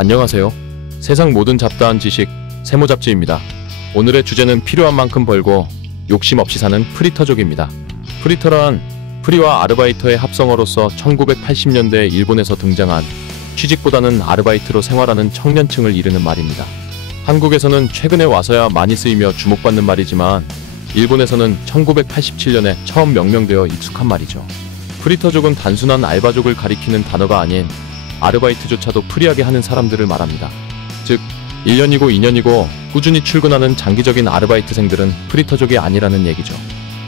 안녕하세요. 세상 모든 잡다한 지식 세모잡지입니다. 오늘의 주제는 필요한 만큼 벌고 욕심 없이 사는 프리터족입니다. 프리터란 프리와 아르바이터의 합성어로서 1980년대 일본에서 등장한 취직보다는 아르바이트로 생활하는 청년층을 이르는 말입니다. 한국에서는 최근에 와서야 많이 쓰이며 주목받는 말이지만 일본에서는 1987년에 처음 명명되어 익숙한 말이죠. 프리터족은 단순한 알바족을 가리키는 단어가 아닌 아르바이트조차도 프리하게 하는 사람들을 말합니다. 즉 1년이고 2년이고 꾸준히 출근하는 장기적인 아르바이트생들은 프리터족이 아니라는 얘기죠.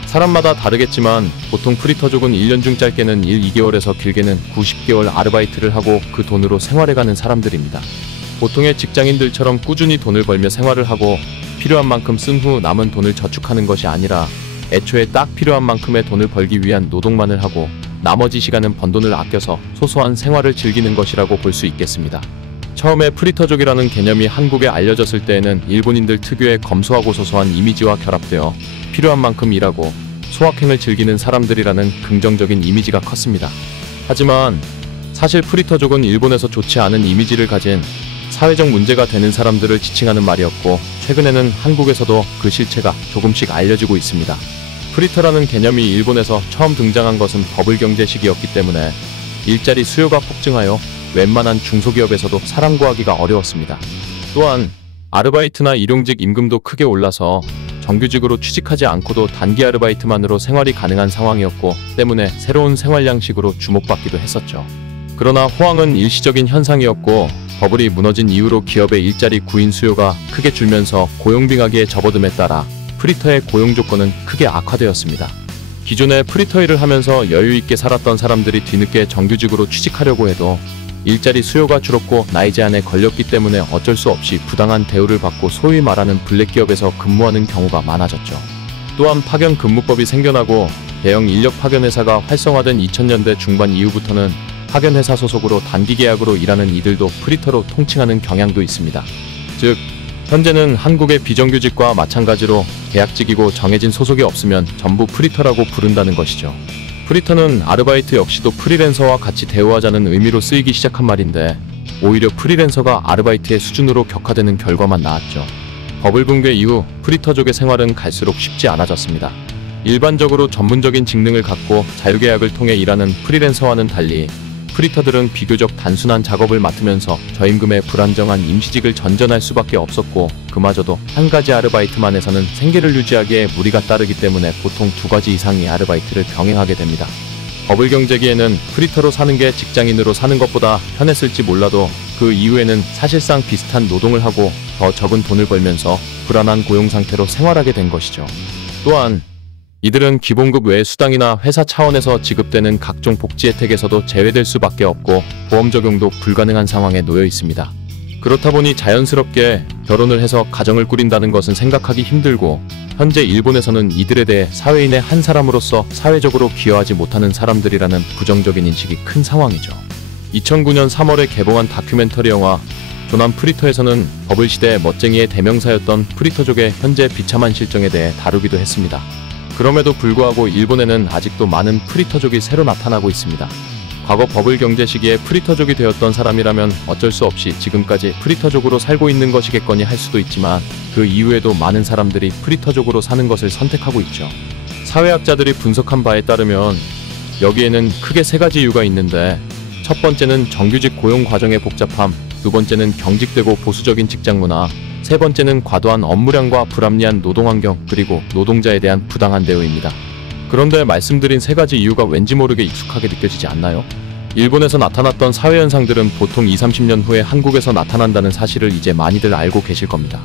사람마다 다르겠지만 보통 프리터족은 1년 중 짧게는 1, 2개월에서 길게는 9, 10개월 아르바이트를 하고 그 돈으로 생활해가는 사람들입니다. 보통의 직장인들처럼 꾸준히 돈을 벌며 생활을 하고 필요한 만큼 쓴 후 남은 돈을 저축하는 것이 아니라 애초에 딱 필요한 만큼의 돈을 벌기 위한 노동만을 하고 나머지 시간은 번 돈을 아껴서 소소한 생활을 즐기는 것이라고 볼 수 있겠습니다. 처음에 프리터족이라는 개념이 한국에 알려졌을 때에는 일본인들 특유의 검소하고 소소한 이미지와 결합되어 필요한 만큼 일하고 소확행을 즐기는 사람들이라는 긍정적인 이미지가 컸습니다. 하지만 사실 프리터족은 일본에서 좋지 않은 이미지를 가진 사회적 문제가 되는 사람들을 지칭하는 말이었고 최근에는 한국에서도 그 실체가 조금씩 알려지고 있습니다. 프리터라는 개념이 일본에서 처음 등장한 것은 버블 경제 시기였기 때문에 일자리 수요가 폭증하여 웬만한 중소기업에서도 사람 구하기가 어려웠습니다. 또한 아르바이트나 일용직 임금도 크게 올라서 정규직으로 취직하지 않고도 단기 아르바이트만으로 생활이 가능한 상황이었고 때문에 새로운 생활 양식으로 주목받기도 했었죠. 그러나 호황은 일시적인 현상이었고 버블이 무너진 이후로 기업의 일자리 구인 수요가 크게 줄면서 고용빙하기에 접어듦에 따라 프리터의 고용 조건은 크게 악화되었습니다. 기존에 프리터 일을 하면서 여유있게 살았던 사람들이 뒤늦게 정규직으로 취직하려고 해도 일자리 수요가 줄었고 나이 제한에 걸렸기 때문에 어쩔 수 없이 부당한 대우를 받고 소위 말하는 블랙기업에서 근무하는 경우가 많아졌죠. 또한 파견 근무법이 생겨나고 대형 인력 파견 회사가 활성화된 2000년대 중반 이후부터는 파견 회사 소속으로 단기 계약으로 일하는 이들도 프리터로 통칭하는 경향도 있습니다. 즉 현재는 한국의 비정규직과 마찬가지로 계약직이고 정해진 소속이 없으면 전부 프리터라고 부른다는 것이죠. 프리터는 아르바이트 역시도 프리랜서와 같이 대우하자는 의미로 쓰이기 시작한 말인데 오히려 프리랜서가 아르바이트의 수준으로 격화되는 결과만 나왔죠. 버블 붕괴 이후 프리터족의 생활은 갈수록 쉽지 않아졌습니다. 일반적으로 전문적인 직능을 갖고 자유계약을 통해 일하는 프리랜서와는 달리 프리터들은 비교적 단순한 작업을 맡으면서 저임금의 불안정한 임시직을 전전할 수밖에 없었고 그마저도 한 가지 아르바이트만 해서는 생계를 유지하기에 무리가 따르기 때문에 보통 두 가지 이상의 아르바이트를 병행하게 됩니다. 버블 경제기에는 프리터로 사는 게 직장인으로 사는 것보다 편했을지 몰라도 그 이후에는 사실상 비슷한 노동을 하고 더 적은 돈을 벌면서 불안한 고용 상태로 생활하게 된 것이죠. 또한 이들은 기본급 외 수당이나 회사 차원에서 지급되는 각종 복지 혜택에서도 제외될 수밖에 없고 보험 적용도 불가능한 상황에 놓여 있습니다. 그렇다 보니 자연스럽게 결혼을 해서 가정을 꾸린다는 것은 생각하기 힘들고 현재 일본에서는 이들에 대해 사회인의 한 사람으로서 사회적으로 기여하지 못하는 사람들이라는 부정적인 인식이 큰 상황이죠. 2009년 3월에 개봉한 다큐멘터리 영화 조난 프리터에서는 버블 시대의 멋쟁이의 대명사였던 프리터족의 현재 비참한 실정에 대해 다루기도 했습니다. 그럼에도 불구하고 일본에는 아직도 많은 프리터족이 새로 나타나고 있습니다. 과거 버블 경제 시기에 프리터족이 되었던 사람이라면 어쩔 수 없이 지금까지 프리터족으로 살고 있는 것이겠거니 할 수도 있지만 그 이후에도 많은 사람들이 프리터족으로 사는 것을 선택하고 있죠. 사회학자들이 분석한 바에 따르면 여기에는 크게 세 가지 이유가 있는데 첫 번째는 정규직 고용 과정의 복잡함, 두 번째는 경직되고 보수적인 직장 문화, 세 번째는 과도한 업무량과 불합리한 노동환경 그리고 노동자에 대한 부당한 대우입니다. 그런데 말씀드린 세 가지 이유가 왠지 모르게 익숙하게 느껴지지 않나요? 일본에서 나타났던 사회현상들은 보통 20-30년 후에 한국에서 나타난다는 사실을 이제 많이들 알고 계실 겁니다.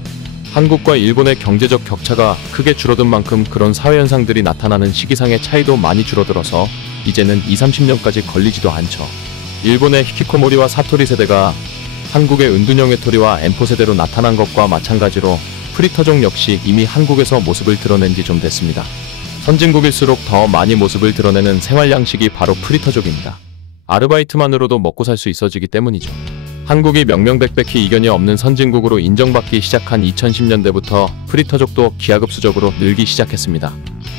한국과 일본의 경제적 격차가 크게 줄어든 만큼 그런 사회현상들이 나타나는 시기상의 차이도 많이 줄어들어서 이제는 20-30년까지 걸리지도 않죠. 일본의 히키코모리와 사토리 세대가 한국의 은둔형 외톨이와 엠포 세대로 나타난 것과 마찬가지로 프리터족 역시 이미 한국에서 모습을 드러낸 지 좀 됐습니다. 선진국일수록 더 많이 모습을 드러내는 생활 양식이 바로 프리터족입니다. 아르바이트만으로도 먹고 살 수 있어지기 때문이죠. 한국이 명명백백히 이견이 없는 선진국으로 인정받기 시작한 2010년대부터 프리터족도 기하급수적으로 늘기 시작했습니다.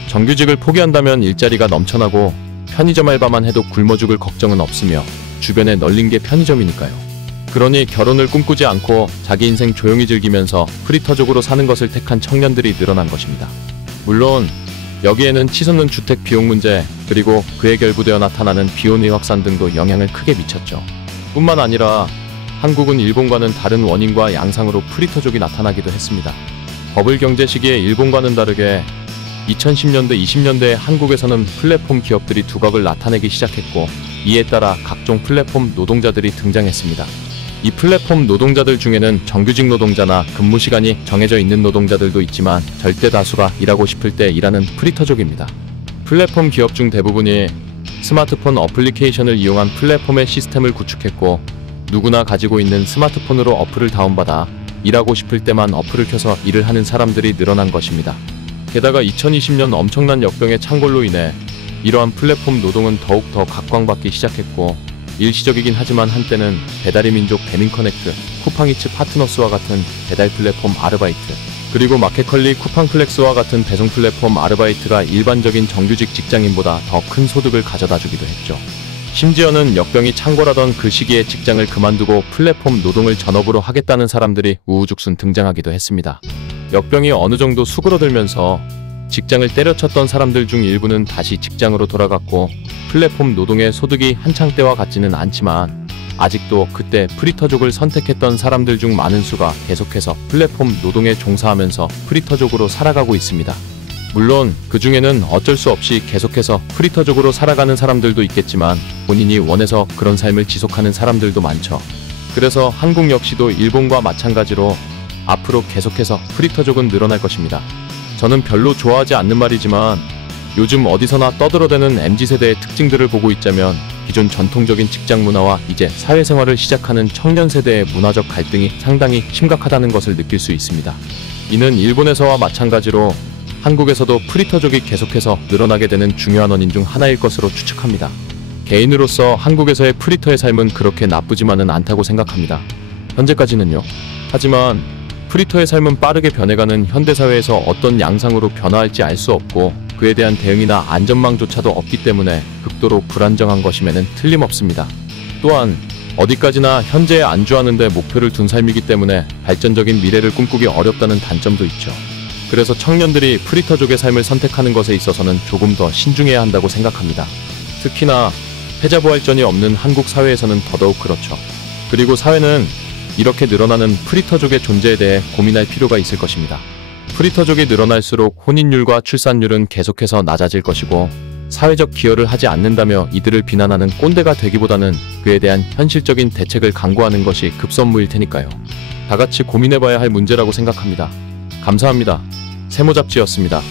정규직을 포기한다면 일자리가 넘쳐나고 편의점 알바만 해도 굶어 죽을 걱정은 없으며 주변에 널린 게 편의점이니까요. 그러니 결혼을 꿈꾸지 않고 자기 인생 조용히 즐기면서 프리터족으로 사는 것을 택한 청년들이 늘어난 것입니다. 물론 여기에는 치솟는 주택 비용 문제, 그리고 그에 결부되어 나타나는 비혼의 확산 등도 영향을 크게 미쳤죠. 뿐만 아니라 한국은 일본과는 다른 원인과 양상으로 프리터족이 나타나기도 했습니다. 버블 경제 시기에 일본과는 다르게 2010년대, 20년대에 한국에서는 플랫폼 기업들이 두각을 나타내기 시작했고, 이에 따라 각종 플랫폼 노동자들이 등장했습니다. 이 플랫폼 노동자들 중에는 정규직 노동자나 근무 시간이 정해져 있는 노동자들도 있지만 절대 다수가 일하고 싶을 때 일하는 프리터족입니다. 플랫폼 기업 중 대부분이 스마트폰 어플리케이션을 이용한 플랫폼의 시스템을 구축했고, 누구나 가지고 있는 스마트폰으로 어플을 다운받아 일하고 싶을 때만 어플을 켜서 일을 하는 사람들이 늘어난 것입니다. 게다가 2020년 엄청난 역병의 창궐로 인해 이러한 플랫폼 노동은 더욱 더 각광받기 시작했고, 일시적이긴 하지만 한때는 배달의 민족 배민커넥트, 쿠팡이츠 파트너스와 같은 배달 플랫폼 아르바이트, 그리고 마켓컬리 쿠팡플렉스와 같은 배송 플랫폼 아르바이트가 일반적인 정규직 직장인보다 더 큰 소득을 가져다 주기도 했죠. 심지어는 역병이 창궐하던 그 시기에 직장을 그만두고 플랫폼 노동을 전업으로 하겠다는 사람들이 우후죽순 등장하기도 했습니다. 역병이 어느 정도 수그러들면서 직장을 때려쳤던 사람들 중 일부는 다시 직장으로 돌아갔고, 플랫폼 노동의 소득이 한창 때와 같지는 않지만 아직도 그때 프리터족을 선택했던 사람들 중 많은 수가 계속해서 플랫폼 노동에 종사하면서 프리터족으로 살아가고 있습니다. 물론 그 중에는 어쩔 수 없이 계속해서 프리터족으로 살아가는 사람들도 있겠지만 본인이 원해서 그런 삶을 지속하는 사람들도 많죠. 그래서 한국 역시도 일본과 마찬가지로 앞으로 계속해서 프리터족은 늘어날 것입니다. 저는 별로 좋아하지 않는 말이지만 요즘 어디서나 떠들어대는 MZ세대의 특징들을 보고 있자면 기존 전통적인 직장 문화와 이제 사회생활을 시작하는 청년 세대의 문화적 갈등이 상당히 심각하다는 것을 느낄 수 있습니다. 이는 일본에서와 마찬가지로 한국에서도 프리터족이 계속해서 늘어나게 되는 중요한 원인 중 하나일 것으로 추측합니다. 개인으로서 한국에서의 프리터의 삶은 그렇게 나쁘지만은 않다고 생각합니다. 현재까지는요. 하지만 프리터의 삶은 빠르게 변해가는 현대사회에서 어떤 양상으로 변화할지 알 수 없고, 그에 대한 대응이나 안전망조차도 없기 때문에 극도로 불안정한 것임에는 틀림없습니다. 또한 어디까지나 현재에 안주하는 데 목표를 둔 삶이기 때문에 발전적인 미래를 꿈꾸기 어렵다는 단점도 있죠. 그래서 청년들이 프리터족의 삶을 선택하는 것에 있어서는 조금 더 신중해야 한다고 생각합니다. 특히나 패자부활전이 없는 한국 사회에서는 더더욱 그렇죠. 그리고 사회는 이렇게 늘어나는 프리터족의 존재에 대해 고민할 필요가 있을 것입니다. 프리터족이 늘어날수록 혼인율과 출산율은 계속해서 낮아질 것이고, 사회적 기여를 하지 않는다며 이들을 비난하는 꼰대가 되기보다는 그에 대한 현실적인 대책을 강구하는 것이 급선무일 테니까요. 다같이 고민해봐야 할 문제라고 생각합니다. 감사합니다. 세모잡지였습니다.